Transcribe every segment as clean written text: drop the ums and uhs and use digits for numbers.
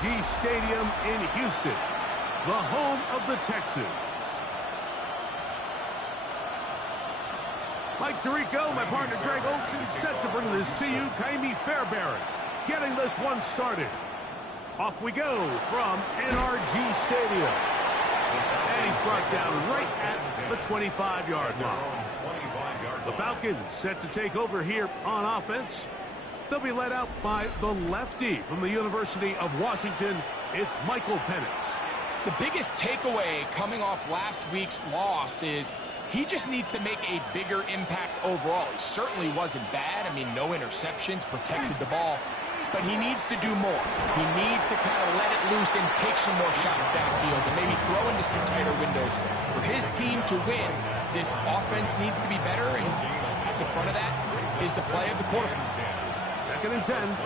NRG Stadium in Houston, the home of the Texans. Mike Tirico, my partner Greg Olson, set to bring this to you. Kaimi Fairbairn getting this one started. Off we go from NRG Stadium. And he's brought down right at the 25-yard line. The Falcons set to take over here on offense. They'll be led out by the lefty from the University of Washington. It's Michael Penix. The biggest takeaway coming off last week's loss is he just needs to make a bigger impact overall. He certainly wasn't bad. I mean, no interceptions, protected the ball. But he needs to do more. He needs to kind of let it loose and take some more shots downfield and maybe throw into some tighter windows. For his team to win, this offense needs to be better, and at the front of that is the play of the quarterback. 2nd and 10.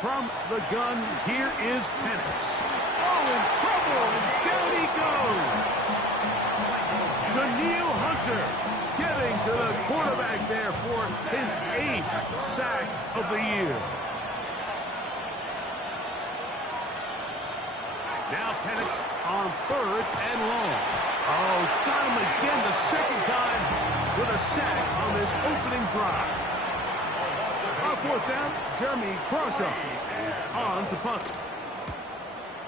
From the gun, here is Penix. Oh, in trouble, and down he goes. Daniil Hunter getting to the quarterback there for his 8th sack of the year. Now Penix on 3rd and long. Oh, got him again the 2nd time with a sack on this opening drive. On 4th down, Jeremy Crawshaw is on to punt.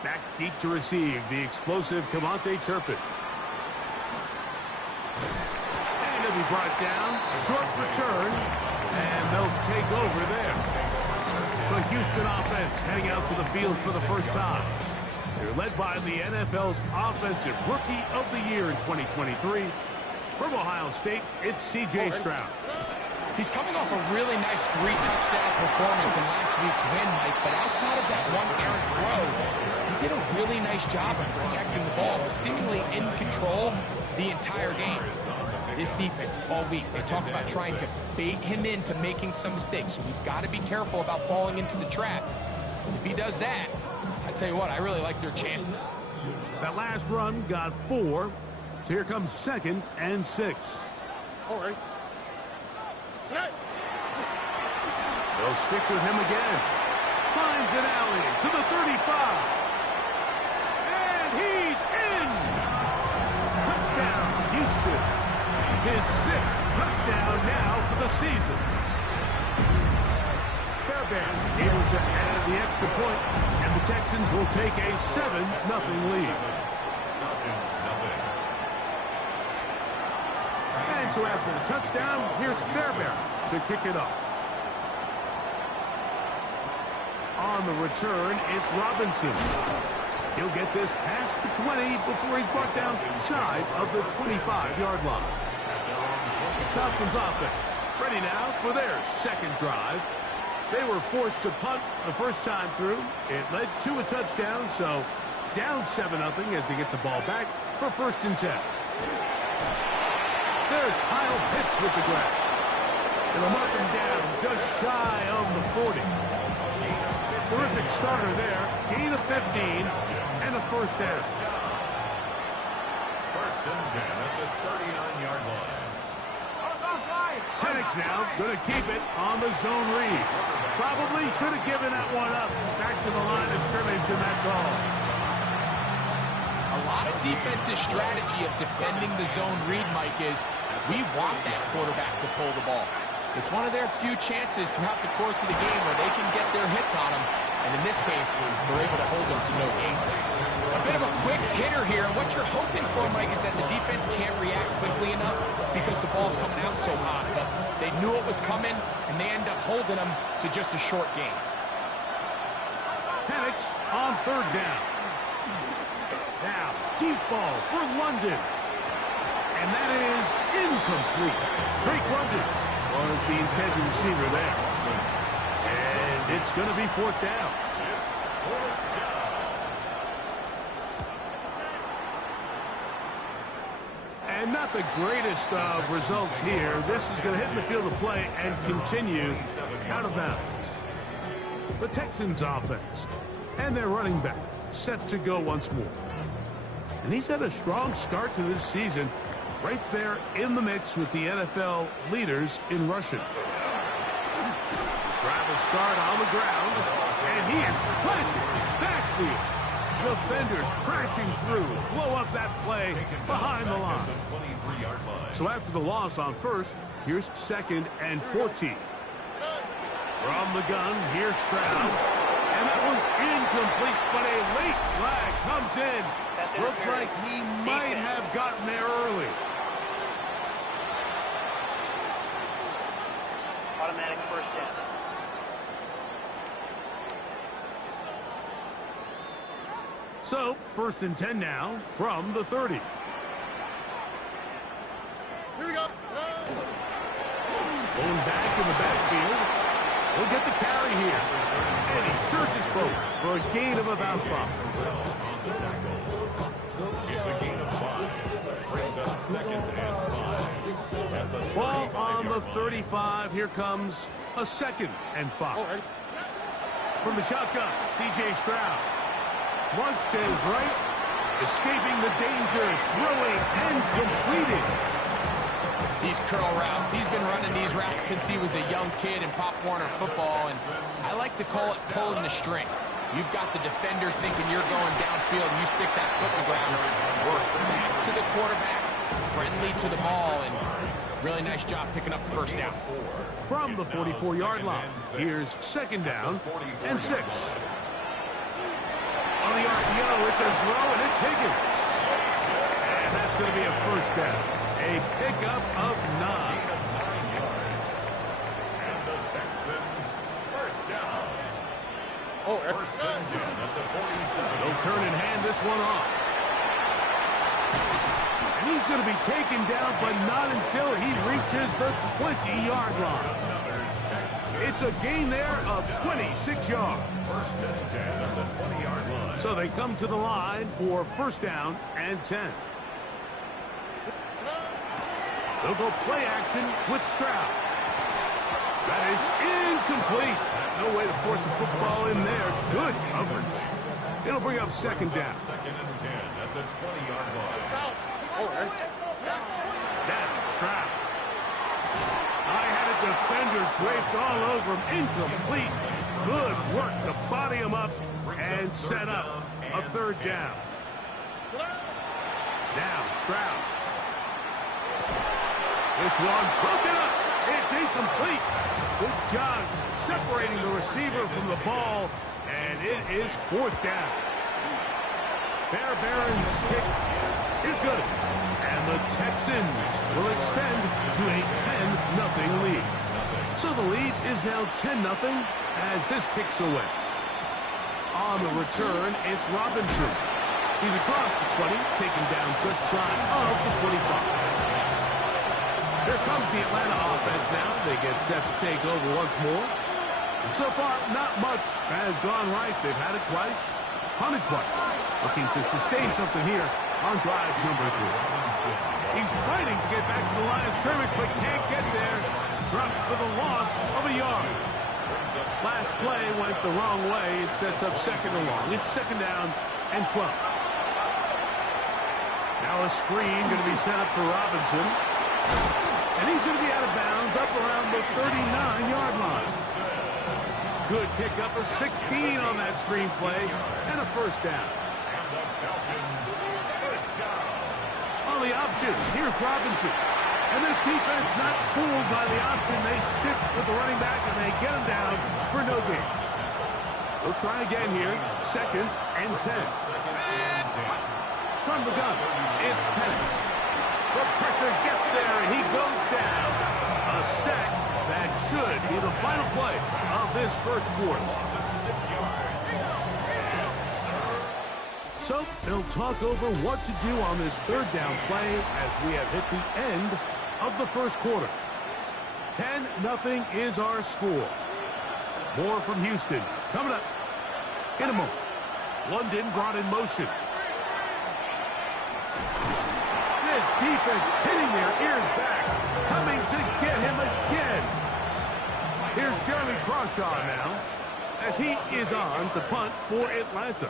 Back deep to receive the explosive Cavante Turpin. And he'll be brought down. Short return. And they'll take over there. The Houston offense heading out to the field for the first time. They're led by the NFL's Offensive Rookie of the Year in 2023. From Ohio State, it's C.J. Stroud. He's coming off a really nice 3-touchdown performance in last week's win, Mike, but outside of that one errant throw, he did a really nice job of protecting the ball. He was seemingly in control the entire game. This defense all week, they talked about trying to bait him into making some mistakes, so he's got to be careful about falling into the trap. If he does that, I tell you what, I really like their chances. That last run got 4, so here comes 2nd and 6. All right. They'll stick with him again. Finds an alley to the 35. And he's in! Touchdown, Houston. His 6th touchdown now for the season. Fairbairn able to add the extra point, and the Texans will take a 7-0 lead. And so after the touchdown, here's Fairbairn to kick it off. On the return, it's Robinson. He'll get this past the 20 before he's brought down shy of the 25-yard line. Falcons offense ready now for their 2nd drive. They were forced to punt the first time through. It led to a touchdown, so down 7-0 as they get the ball back for 1st and 10. There's Kyle Pitts with the grab. It'll mark him down just shy of the 40. Terrific starter there. Gain of 15 and a 1st down. 1st and 10 at the 39-yard line. Penix now going to keep it on the zone read. Probably should have given that one up. Back to the line of scrimmage, and that's all. A lot of defense's strategy of defending the zone read, Mike, is we want that quarterback to pull the ball. It's one of their few chances throughout the course of the game where they can get their hits on him. And in this case, they're able to hold him to no gain. A bit of a quick hitter here. What you're hoping for, Mike, is that the defense can't react quickly enough because the ball's coming out so hot. But they knew it was coming, and they end up holding him to just a short gain. Penix on 3rd down. Now, deep ball for London. And that is incomplete. Drake London was the intended receiver there. And it's going to be 4th down. It's 4th down. And not the greatest of results here. This is going to hit in the field of play and continue out of bounds. The Texans offense and their running back set to go once more. And he's had a strong start to this season, right there in the mix with the NFL leaders in rushing. Travel start on the ground, and he is planted backfield. Defenders crashing through, blow up that play behind the line. So after the loss on first, here's 2nd and 14. From the gun, here's Stroud. And that one's incomplete, but a late flag comes in. Looked like he might have gotten there early. Automatic first down. So, 1st and 10 now from the 30. Here we go. Going back in the backfield. He'll get the carry here. And he surges forward for a gain of about 5. It's a gain of 5. Brings up 2nd and 5. Ball on the 35. Here comes a 2nd and 5. From the shotgun, C.J. Stroud. Flushed to his right. Escaping the danger. Throwing and completing. These curl routes, he's been running these routes since he was a young kid in Pop Warner football, and I like to call it pulling the string. You've got the defender thinking you're going downfield, and you stick that foot in the ground, work back to the quarterback, friendly to the ball, and really nice job picking up the first down. From the 44-yard line, here's 2nd down and 6. On the RPO, it's a throw, and it's Higgins. And that's going to be a first down. A pickup of 9. And the Texans first down. First and 10 at the 47. They'll turn and hand this one off. And he's going to be taken down, but not until he reaches the 20-yard line. It's a gain there of 26 yards. First and 10 at the 20-yard line. So they come to the line for 1st down and 10. They'll go play action with Stroud. That is incomplete. No way to force the football in there. Good coverage. It'll bring up 2nd down. 2nd and 10 at the 20-yard line. Down, Stroud. I had a defender draped all over him. Incomplete. Good work to body him up and set up a 3rd down. Down, Stroud. This one broken up. It's incomplete. Good job separating the receiver from the ball, and it is 4th down. Fairbairn's kick is good, and the Texans will extend to a 10-0 lead. So the lead is now 10-0 as this kicks away. On the return, it's Robinson. He's across the 20, taken down just shy of the 25. Here comes the Atlanta offense now. They get set to take over once more. And so far, not much has gone right. They've had it twice, punted twice. Looking to sustain something here on drive number 3. He's fighting to get back to the line of scrimmage, but can't get there. Dropped for the loss of a yard. Last play went the wrong way. It sets up 2nd and long. It's 2nd down and 12. Now a screen going to be set up for Robinson. And he's going to be out of bounds up around the 39-yard line. Good pickup of 16 on that screen play and a 1st down. On the option, here's Robinson. And this defense not fooled by the option. They stick with the running back and they get him down for no gain. They'll try again here. 2nd and 10. From the gun, it's Penix. The pressure gets there, and he goes down. A sack that should be the final play of this 1st quarter. So they'll talk over what to do on this 3rd down play as we have hit the end of the 1st quarter. 10-0 is our score. More from Houston coming up in a moment. London brought in motion. This defense hitting their ears back, coming to get him again. Here's Jeremy Crawshaw now, as he is on to punt for Atlanta.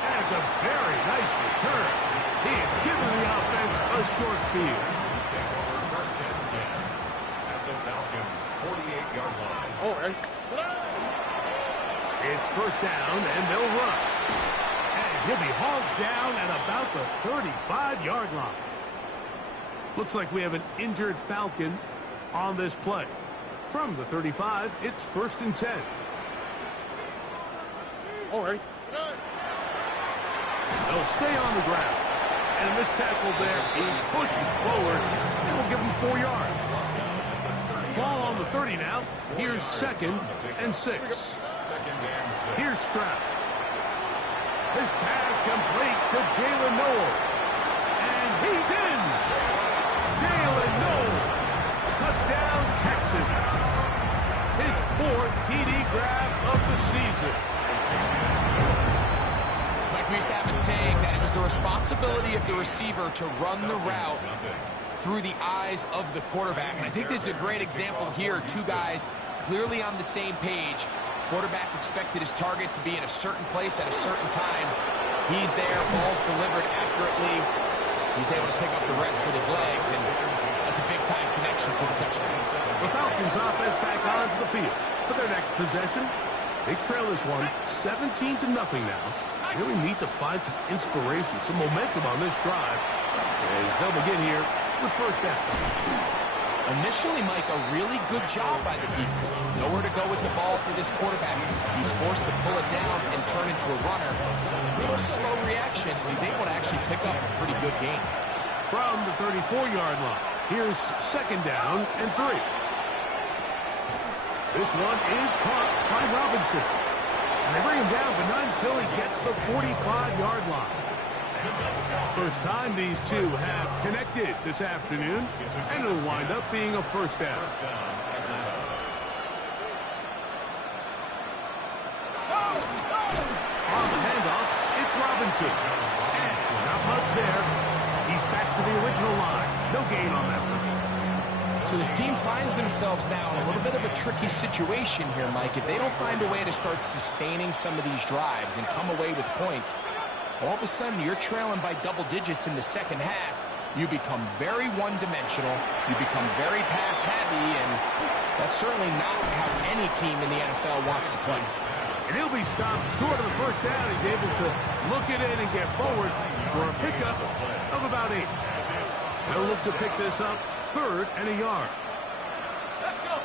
And It's a very nice return. He has given the offense a short field. First and 10 at the Falcons' 48-yard line. Oh, right. It's first down, and they'll run. And he'll be hauled down at about the 35-yard line. Looks like we have an injured Falcon on this play. From the 35, it's first and 10. All right. They'll stay on the ground. And a missed tackle there. He pushes forward. It will give him 4 yards. Ball on the 30 now. Here's second and 6. Here's Stroud. His pass complete to Jalen Noel. And he's in. Jalen Noel. Touchdown, Texans. His 4th TD grab of the season. Like we used to have a saying that it was the responsibility of the receiver to run the route through the eyes of the quarterback. And I think this is a great example here. Two guys clearly on the same page. Quarterback expected his target to be in a certain place at a certain time. He's there, ball's delivered accurately. He's able to pick up the rest with his legs, and that's a big-time connection for the touchdown. The Falcons offense back onto the field for their next possession. They trail this one 17-0 now. Really need to find some inspiration, some momentum on this drive as they'll begin here with first down. Initially, Mike, a really good job by the defense. Nowhere to go with the ball for this quarterback. He's forced to pull it down and turn into a runner. A little slow reaction. He's able to actually pick up a pretty good game. From the 34-yard line, here's second down and 3. This one is caught by Robinson. And they bring him down, but not until he gets the 45-yard line. First time these two have connected this afternoon, and it'll wind up being a first down. On the handoff, it's Robinson. And not much there. He's back to the original line. No gain on that one. So this team finds themselves now in a little bit of a tricky situation here, Mike. If they don't find a way to start sustaining some of these drives and come away with points, all of a sudden you're trailing by double digits in the second half. You become very one-dimensional. You become very pass-heavy, and that's certainly not how any team in the NFL wants to play. And he'll be stopped short of the first down. He's able to look it in and get forward for a pickup of about 8. They'll look to pick this up 3rd and a yard. Let's go.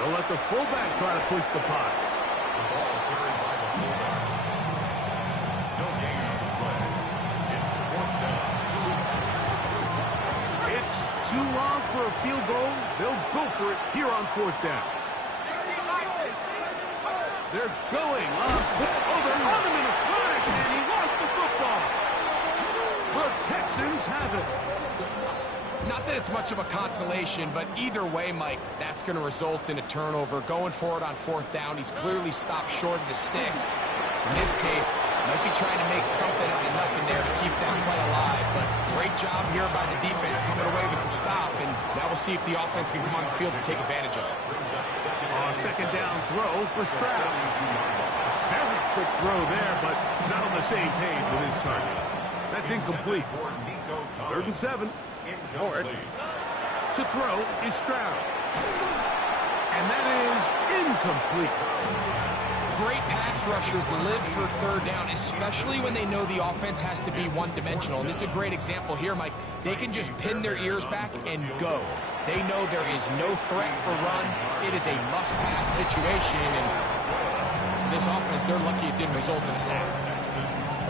They'll let the fullback try to push the pot. The ball carried by the fullback. No gain on the play. It's 4th down. It's too long for a field goal. They'll go for it here on 4th down. They're going on. Oh, they're on him in a flash, and he lost the football. The Texans have it. Not that it's much of a consolation, but either way, Mike, that's going to result in a turnover. Going forward on 4th down, he's clearly stopped short of the sticks. In this case, might be trying to make something out of nothing there to keep that play alive. But great job here by the defense coming away with the stop, and now we'll see if the offense can come on the field to take advantage of it. Second down throw for Stroud. Very quick throw there, but not on the same page with his target. That's incomplete. 3rd and 7. To throw is Stroud. And that is incomplete. Great pass rushers live for 3rd down, especially when they know the offense has to be one-dimensional. And this is a great example here, Mike. They can just pin their ears back and go. They know there is no threat for run. It is a must-pass situation. And for this offense, they're lucky it didn't result in a sack.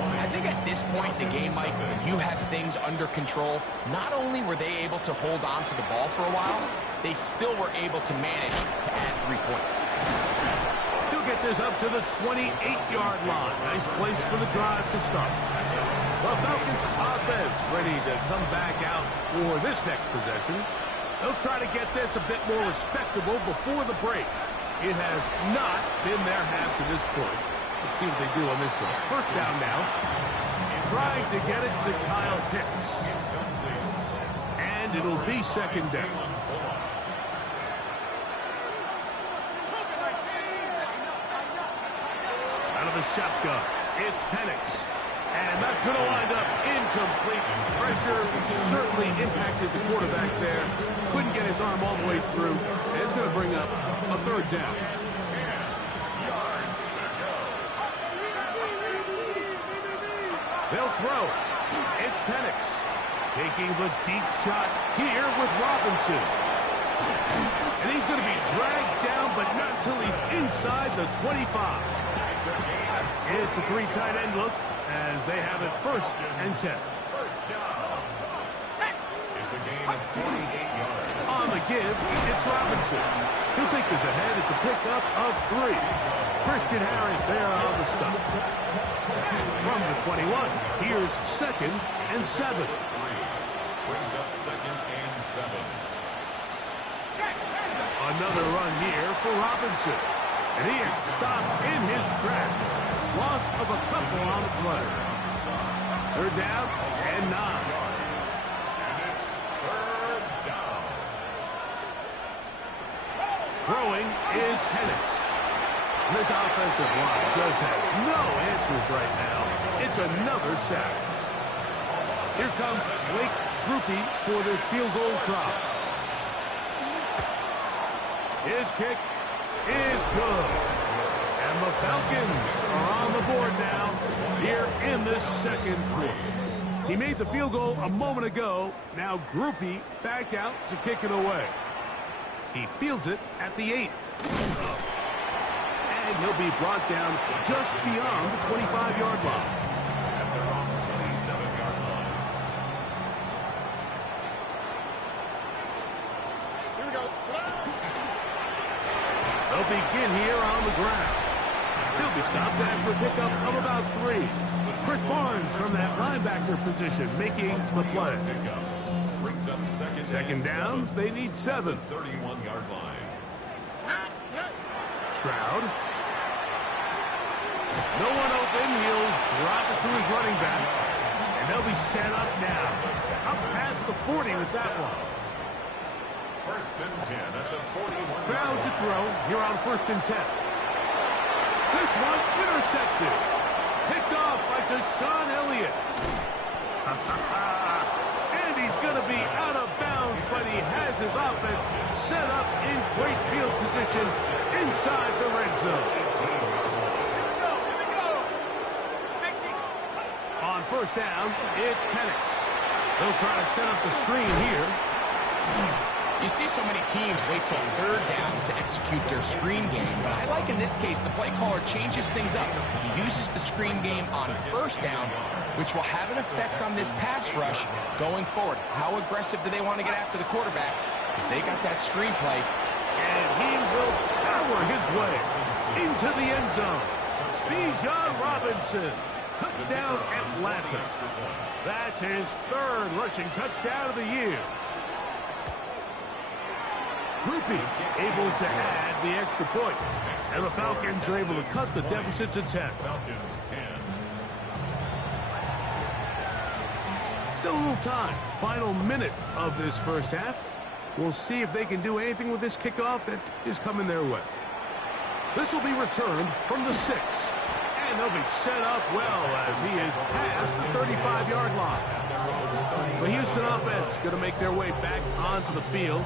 I think at this point in the game, Mike, when you have things under control, not only were they able to hold on to the ball for a while, they still were able to manage to add 3 points. He'll get this up to the 28-yard line. Nice place for the drive to start. The Falcons offense ready to come back out for this next possession. They'll try to get this a bit more respectable before the break. It has not been their half to this point. Let's see what they do on this drive. First down now. Trying to get it to Kyle Pitts. And it'll be second down. Out of the shotgun. It's Penix. And that's going to wind up incomplete. Pressure certainly impacted the quarterback there. Couldn't get his arm all the way through. And it's going to bring up a third down. They'll throw. It's Penix. Taking the deep shot here with Robinson. And he's going to be dragged down, but not until he's inside the 25. It's a three tight end look as they have it 1st and 10. First down. It's a gain of 28 yards. On the give, it's Robinson. He'll take this ahead. It's a pickup of 3. Christian Harris there on the stop. From the 21, here's 2nd and 7. Brings up 2nd and 7. Another run here for Robinson. And he is stopped in his tracks. Loss of a couple on the play. 3rd down and 9. And it's 3rd down. Throwing is Penix. This offensive line just has no answers right now. It's another sack. Here comes Blake Grupe for this field goal try. His kick is good. And the Falcons are on the board now here in this 2nd quarter. He made the field goal a moment ago. Now Grupe back out to kick it away. He fields it at the 8. And he'll be brought down just beyond the 25-yard line. And they're on the 27-yard line. Here we go. They'll begin here on the ground. He'll be stopped after a pickup of about 3. Chris Barnes from that linebacker position making the play. Brings up 2nd down, they need 7. 31-yard line. Stroud. No one open. He'll drop it to his running back. And they'll be set up now. Up past the 40 with that one. 1st and 10 at the 41. Stroud to throw here on 1st and 10. This one intercepted. Picked off by Deshaun Elliott. And he's going to be out of bounds, but he has his offense set up in great field positions inside the red zone. On 1st down, it's Penix. They'll try to set up the screen here. You see so many teams wait till 3rd down to execute their screen game, but I like in this case the play caller changes things up. He uses the screen game on 1st down, which will have an effect on this pass rush going forward. How aggressive do they want to get after the quarterback? Because they got that screen play. And he will power his way into the end zone. Bijan Robinson. Touchdown Atlanta. That's his 3rd rushing touchdown of the year. Grupe able to add the extra point. And the Falcons are able to cut the deficit to 10. Falcons 10. Still a little time. Final minute of this 1st half. We'll see if they can do anything with this kickoff that is coming their way. This will be returned from the 6. And they'll be set up well as he is past the 35-yard line. The Houston offense going to make their way back onto the field.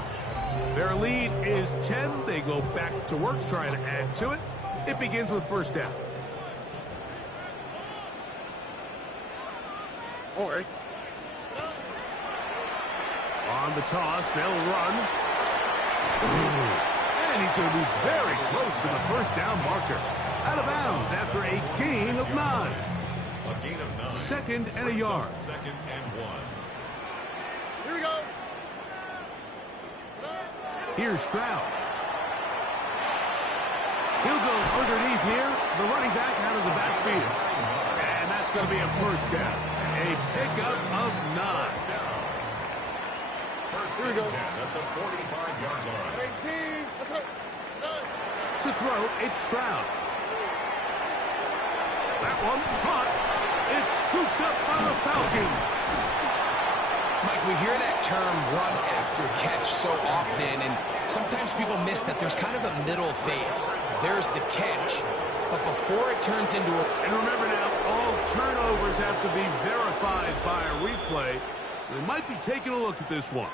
Their lead is 10. They go back to work trying to add to it. It begins with 1st down. All right. On the toss, they'll run. And he's going to be very close to the 1st down marker. Out of bounds after a gain of 9. A gain of 9. 2nd and a yard. 2nd and 1. Here we go. Here's Stroud. He'll go underneath here. The running back out of the backfield. And that's going to be a 1st down. A pickup of 9. Here we go. At the 45-yard line. 18. That's it. To throw, it's Stroud. That one caught. It's scooped up by the Falcons. Mike, we hear that term run after catch so often, and sometimes people miss that there's kind of a middle phase. There's the catch, but before it turns into a... And remember now, all turnovers have to be verified by a replay. So they might be taking a look at this one.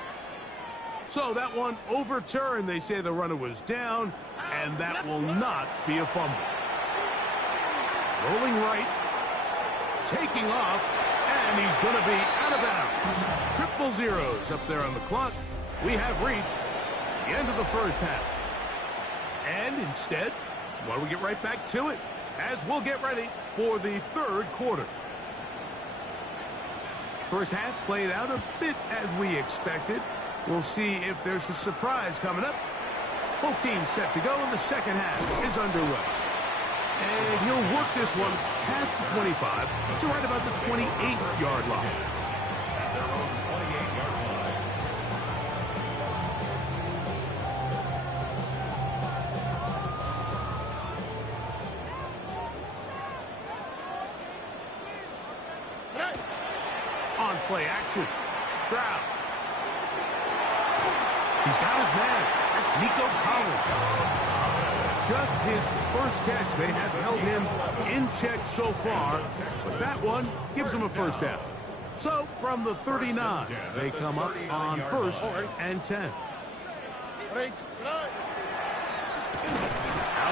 So that one overturned. They say the runner was down, and that will not be a fumble. Rolling right, taking off, and he's going to be out of bounds. Triple zeros up there on the clock. We have reached the end of the first half. And instead, why don't we get right back to it as we'll get ready for the third quarter. First half played out a bit as we expected. We'll see if there's a surprise coming up. Both teams set to go, and the second half is underway. And he'll work this one past the 25 to right about the 28-yard line. At their own 28-yard line. On play action, Stroud. He's got his man. That's Nico Collins. Just his first catch. They have held him in check so far, but that one gives him a first down. So from the 39, they come up on 1st and 10. Now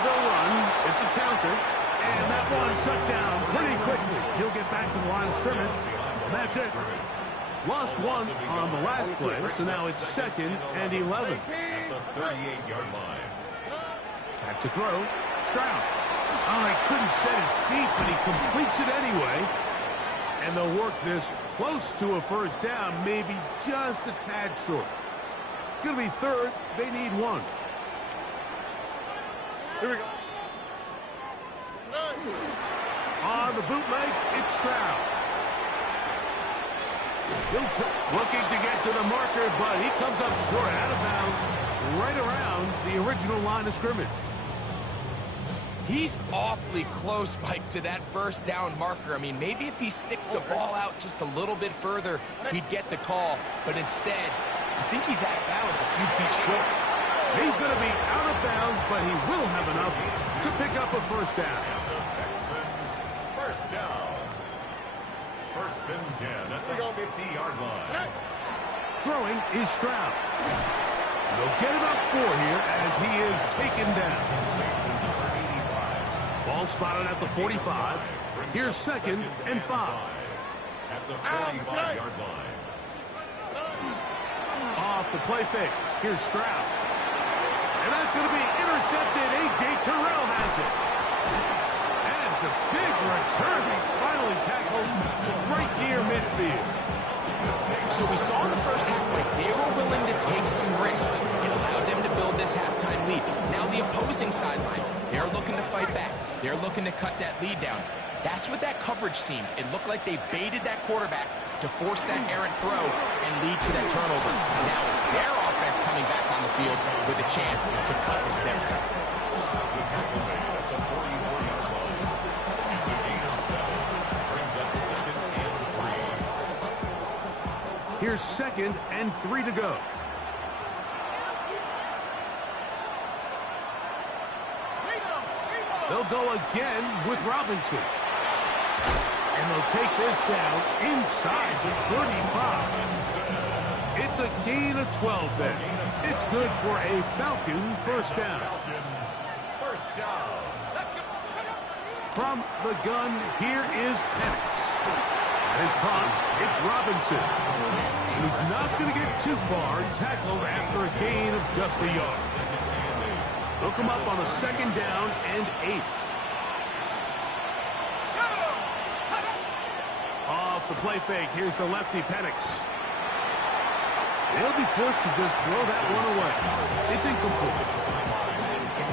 they'll run. It's a counter, and that one shut down pretty quickly. He'll get back to the line of scrimmage, and that's it. Lost one on the last play, so now it's 2nd and 11. At the 38-yard line. Back to throw. Stroud. Oh, he couldn't set his feet, but he completes it anyway. And they'll work this close to a first down, maybe just a tad short. It's going to be 3rd. They need 1. Here we go. On the bootleg, it's Stroud. Looking to get to the marker, but he comes up short, out of bounds, right around the original line of scrimmage. He's awfully close, Mike, to that first down marker. I mean, maybe if he sticks the ball out just a little bit further, he'd get the call. But instead, I think he's out of bounds a few feet short. He's going to be out of bounds, but he will have enough to pick up a first down. And the Texans, first down. 1st and 10 at the 50-yard line. Throwing is Stroud. They'll get about 4 here as he is taken down. Ball spotted at the 45. Here's 2nd and 5. At the 45-yard line. Off the play fake. Here's Stroud. And that's going to be intercepted. A.J. Terrell has it. And it's a big return. He's finally tackled right near midfield. So we saw in the first half, Mike, they were willing to take some risks. It allowed them to build this halftime lead. Now the opposing sideline, they're looking to fight back. They're looking to cut that lead down. That's what that coverage seemed. It looked like they baited that quarterback to force that errant throw and lead to that turnover. Now it's their offense coming back on the field with a chance to cut this deficit. Here's 2nd and 3 to go. They'll go again with Robinson. And they'll take this down inside the 35. It's a gain of 12 there. It's good for a Falcon first down. First down. From the gun, here is Penix. His caught, it's Robinson. And he's not going to get too far, tackled after a gain of just a yard. They'll come up on a 2nd down and 8. Off the play fake, here's the lefty Penix. They'll be forced to just throw that one away. It's incomplete.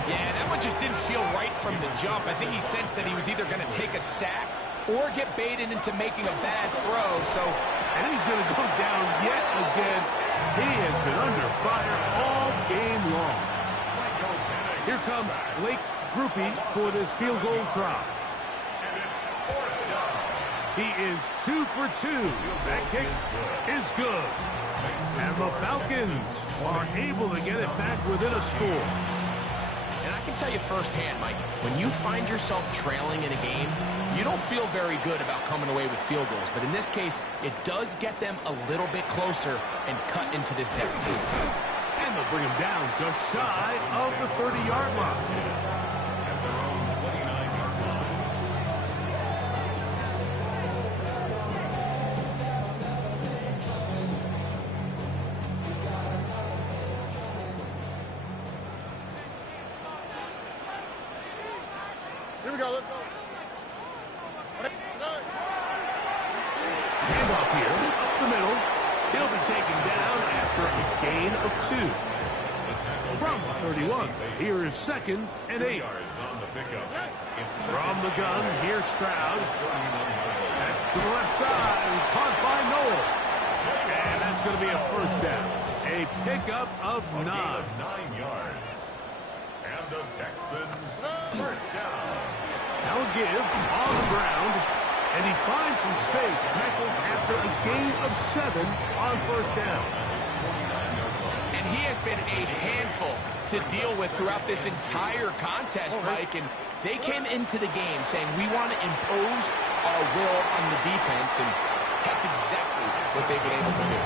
Yeah, that one just didn't feel right from the jump. I think he sensed that he was either going to take a sack or get baited into making a bad throw. And he's going to go down yet again. He has been under fire all game long. Here comes Blake Grupe for this field goal try. And it's 4th down. He is 2 for 2. That kick is good. And the Falcons are able to get it back within a score. And I can tell you firsthand, Mike, when you find yourself trailing in a game, you don't feel very good about coming away with field goals. But in this case, it does get them a little bit closer and cut into this deficit. And they'll bring him down just shy of the 30-yard line. At their own 29-yard line. Here we go, let's go. Handoff here, up the middle. He'll be taken down after a gain of 2. From 31, here is 2nd and 8. Yards on the pickup. It's From the gun, here's Stroud. That's to the left side, caught by Noel. And that's going to be a first down. A pickup of 9. 9 yards. And the Texans first down. Now a give on the ground, and he finds some space, tackled after a gain of 7 on first down. And he has been a handful to deal with throughout this entire contest, Mike. And they came into the game saying, we want to impose our will on the defense, and that's exactly what they've been able to do.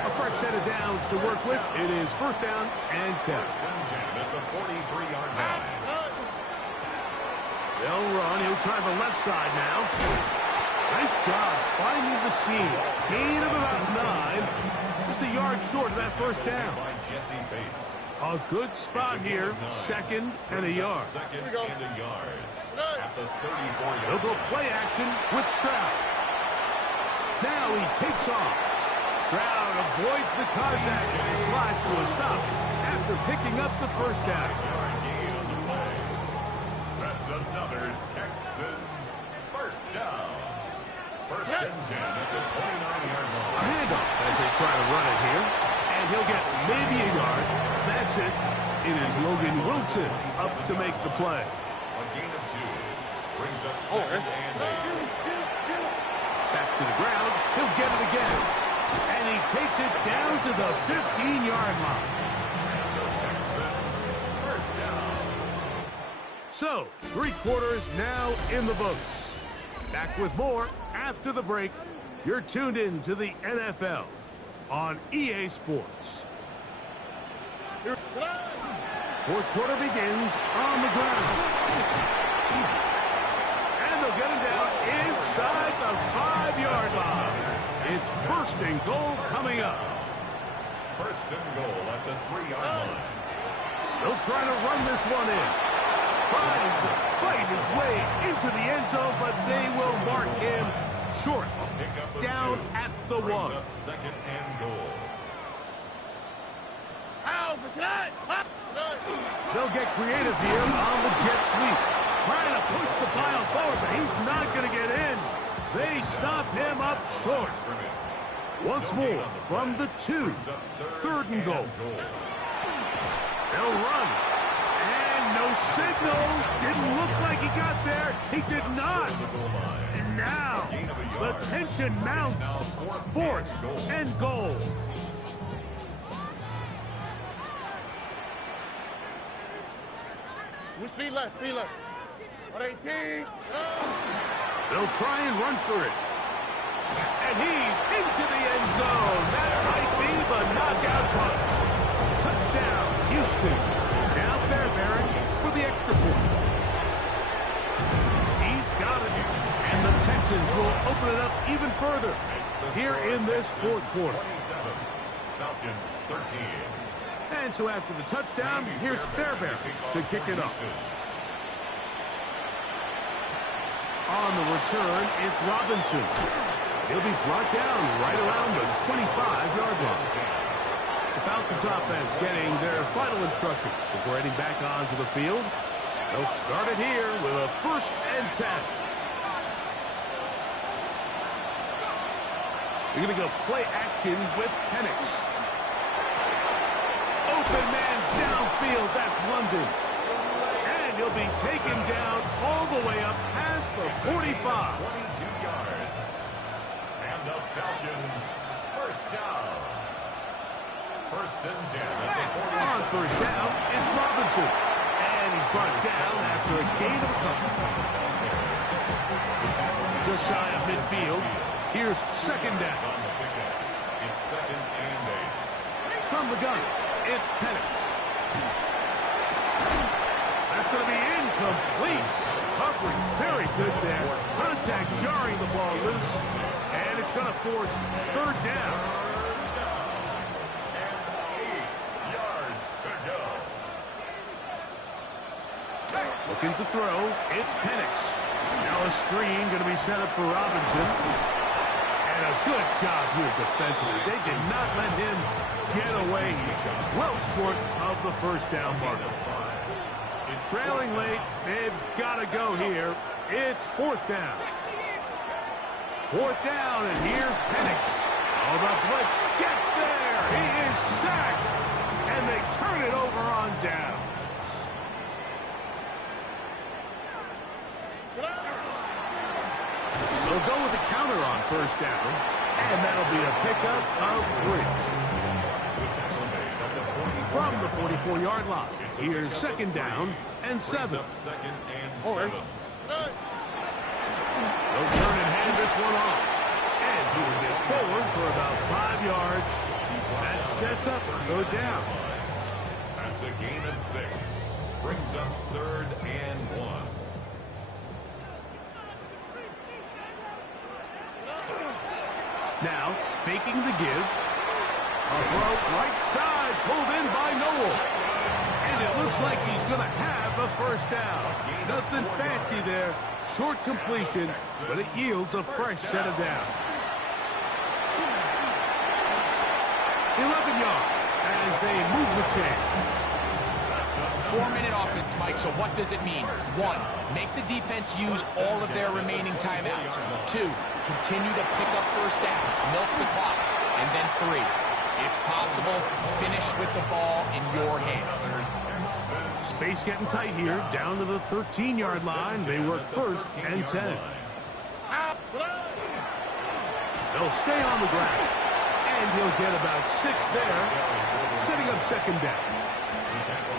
A fresh set of downs to work with. It is first down and 10. At the 43-yard line. They'll run. He'll try the left side now. Nice job finding the seam. Gain of about 9. Just a yard short of that first down. By Jesse Bates. A good spot here. 2nd and a yard. 2nd and a yard. At the 34-yard. They'll go play action with Stroud. Now he takes off. Stroud avoids the contact as he slides to a stop after picking up the first down. That's another Texans first down. First and 10 at the 29-yard A line. handoff as they try to run it here. And he'll get maybe a yard. That's it. It is Logan Wilson up to make the play. A gain of 2. Brings up 2nd and 8. Back to the ground. He'll get it again. And he takes it down to the 15-yard line. And the Texans first down. So, 3 quarters now in the books. Back with more after the break. You're tuned in to the NFL on EA Sports. Fourth quarter begins on the ground. And they'll get him down inside the 5-yard line. It's first and goal coming up. First and goal at the 3-yard line. They'll try to run this one in. Trying to fight his way into the end zone, but they will mark him short. Pick up a Down 2. at the Brings 1. up 2nd and goal. They'll get creative here on the jet sweep. Trying to push the pile forward, but he's not going to get in. They stop him up short. Once more from the 2. Third and goal. They'll run. And no signal. Didn't look like he got there. He did not. And now the tension mounts. 4th and goal. Speed left, speed left. 118. They'll try and run for it. And he's into the end zone. That might be the knockout punch. Touchdown, Houston. Now Fairbairn for the extra point. He's got it. And the Texans will open it up even further here in this fourth quarter. 27. Falcons 13. And so after the touchdown, here's Fairbairn to kick it off. On the return, it's Robinson. He'll be brought down right around the 25-yard line. The Falcons offense getting their final instruction before heading back onto the field. They'll start it here with a 1st and 10. They're going to go play action with Penix. Open man downfield, that's London. And And he'll be taken down all the way up past the 45. 22 yards. And the Falcons, first down. First and 10 at the 40. On first down, it's Robinson. And he's brought down after a gain of a couple. Just shy of midfield. Here's second down. It's second and 8. From the gun, it's Penix. That's going to be incomplete. Coverage very good there. Contact jarring the ball loose. And it's going to force third down. And 8 yards to go. Looking to throw, it's Penix. Now a screen going to be set up for Robinson. And a good job here defensively. They did not let him get away. He's well short of the first down marker. Trailing late, they've got to go here. It's fourth down. Fourth down, and here's Penix. Oh, the blitz gets there. He is sacked, and they turn it over on downs. They'll go with a counter on first down, and that'll be a pickup of 3. From the 44-yard line, here's second down and 7. Second and 7. They'll turn and hand this one off. And he will get forward for about 5 yards. That sets up third down. That's a gain of 6. Brings up third and 1. Now, faking the give. A throw right side, pulled in by Noel. And it looks like he's going to have a first down. Nothing fancy there. Short completion, but it yields a fresh set of downs. 11 yards as they move the chains. 4-minute offense, Mike, so what does it mean? 1, make the defense use all of their remaining timeouts. 2, continue to pick up first downs, milk the clock. And then 3, if possible, finish with the ball in your hands. Space getting tight here, down to the 13-yard line. They work first and 10. They'll stay on the ground. And he'll get about 6 there, setting up second down.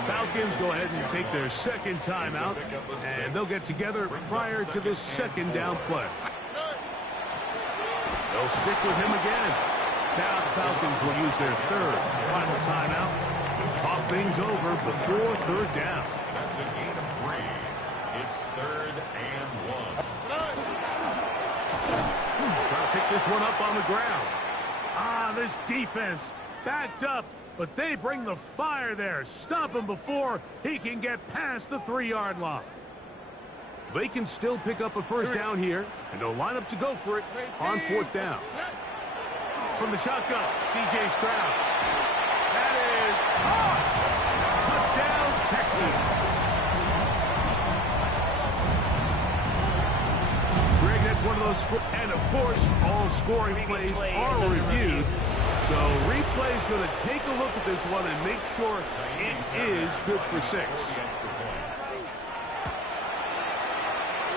Falcons go ahead and take their second timeout, and they'll get together prior to this second down play. They'll stick with him again. Now the Falcons will use their third final timeout to talk things over before third down. That's a gain of 3. It's third and 1. Trying to pick this one up on the ground. This defense backed up, but they bring the fire there. Stop him before he can get past the 3-yard line. They can still pick up a first down here, and they'll line up to go for it on fourth down. From the shotgun, C.J. Stroud. That is caught. Touchdown, Texans. Greg, that's one of those and of course, all scoring plays are reviewed. So replay's going to take a look at this one and make sure it is good for 6.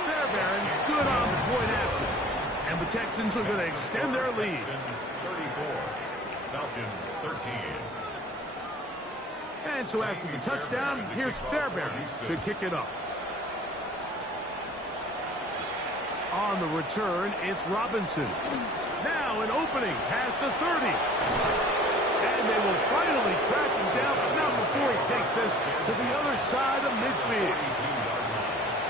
Fairbairn, good on the point after. And the Texans are going to extend their lead. 34, Falcons 13. And so after the touchdown, here's Fairbairn to kick it up. On the return, it's Robinson. Now an opening past the 30. And they will finally track him down, but not before he takes this to the other side of midfield.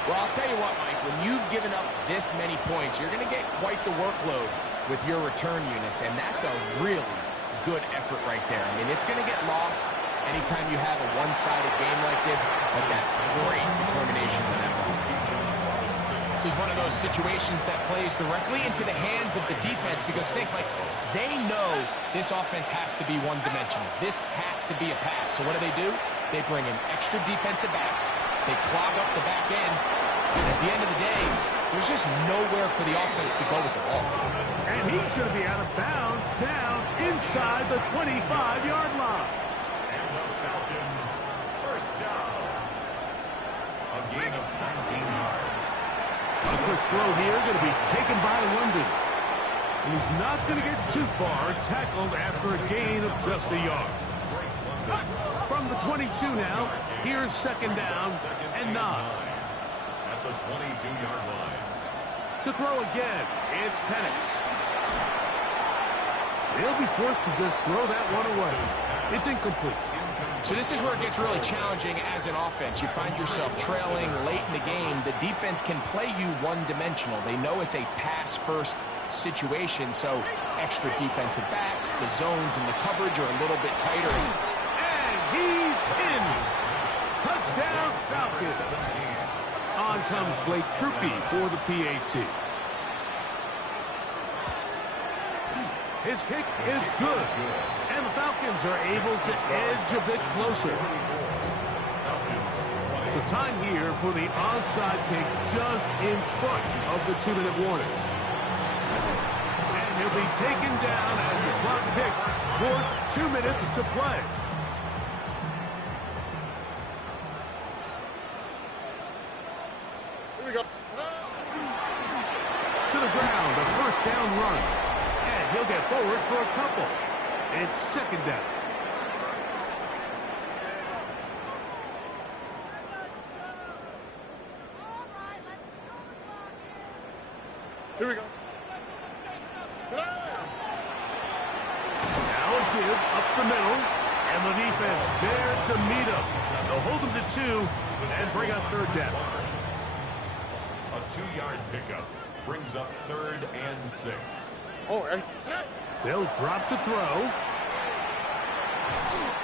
Well, I'll tell you what, Mike, when you've given up this many points, you're going to get quite the workload with your return units, and that's a really good effort right there. I mean, it's going to get lost anytime you have a one-sided game like this, but that's great determination from that one. This is one of those situations that plays directly into the hands of the defense because think, like, they know this offense has to be one-dimensional. This has to be a pass. So what do? They bring in extra defensive backs. They clog up the back end. And at the end of the day, there's just nowhere for the offense to go with the ball. And he's going to be out of bounds down inside the 25-yard line. And the Falcons, first down. A yards. A quick throw here, going to be taken by London. And he's not going to get too far, tackled after a gain of just a yard. From the 22 now, here's second down and 9. At the 22-yard line. To throw again, it's Penix. He'll be forced to just throw that one away. It's incomplete. So this is where it gets really challenging as an offense. You find yourself trailing late in the game. The defense can play you one-dimensional. They know it's a pass-first situation, so extra defensive backs, the zones and the coverage are a little bit tighter. And he's in. Touchdown, Falcons. On comes Blake Krupe for the PAT. His kick is good. And the Falcons are able to edge a bit closer. So time here for the onside kick just in front of the 2-minute warning. And he'll be taken down as the clock ticks towards 2 minutes to play. Here we go. To the ground, a first down run. And he'll get forward for a couple. It's second down. Here we go. Now a give up the middle. And the defense there to meet him. They'll hold him to 2 and bring up third down. A 2-yard pickup brings up 3rd and 6. Oh, They'll drop to throw.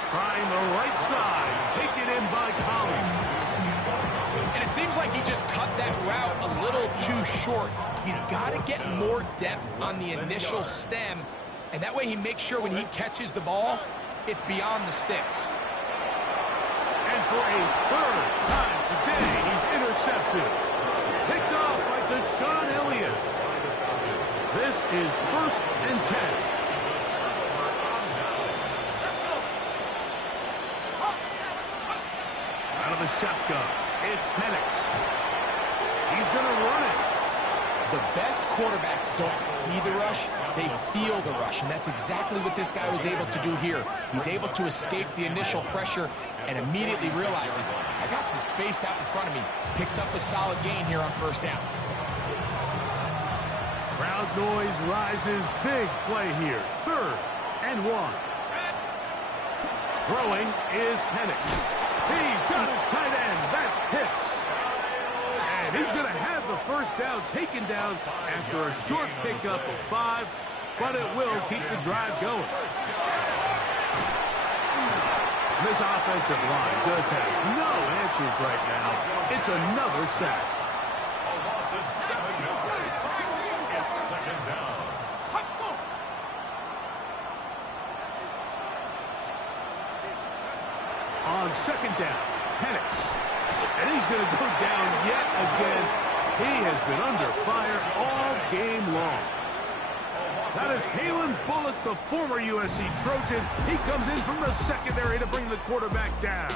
Trying the right side. Taken in by Collins. And it seems like he just cut that route a little too short. He's got to get more depth on the initial stem, and that way he makes sure when he catches the ball, it's beyond the sticks. And for a third time today, he's intercepted. Picked off by Deshaun Elliott. This is 1st and 10. Out of the shotgun, it's Penix. He's going to run it. The best quarterbacks don't see the rush, they feel the rush, and that's exactly what this guy was able to do here. He's able to escape the initial pressure and immediately realizes, I got some space out in front of me. Picks up a solid gain here on first down. Crowd noise rises. Big play here. 3rd and 1. Throwing is Penix. He's got his tight end. That's Pitts. And he's going to have the first down taken down after a short pickup of 5, but it will keep the drive going. This offensive line just has no answers right now. It's another sack. A loss of 7 yards. It's second down. On second down, Penix. And he's going to go down yet again. He has been under fire all game long. That is Kalen Bullock, the former USC Trojan. He comes in from the secondary to bring the quarterback down.